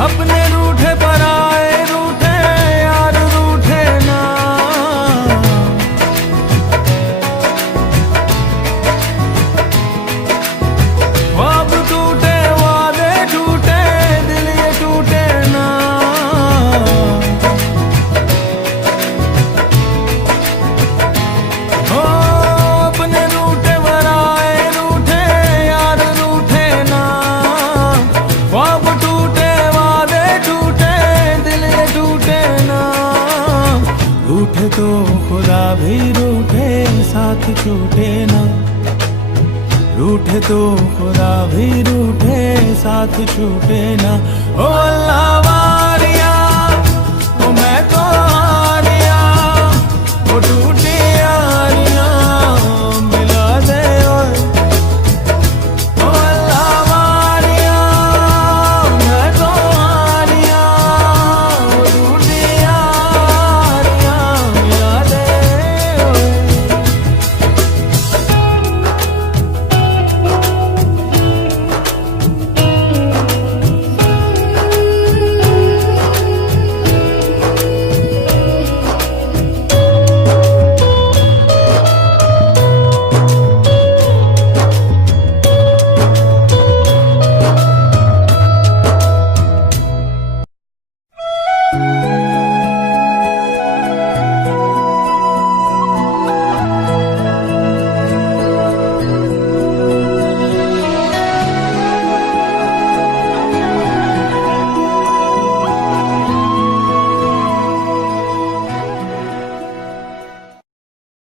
अपने रूठे पराए रूठे यार रूठे ना, ख्वाब टूटे वादे टूटे दिल ये टूटे ना। हो अपने रूठे पराए रूठे यार रूठे ना, ख्वाब रूठे तो खुदा भी रूठे साथ छूटे ना, रूठे तो खुदा भी रूठे साथ छूटे ना। ओ अल्लाह वारिया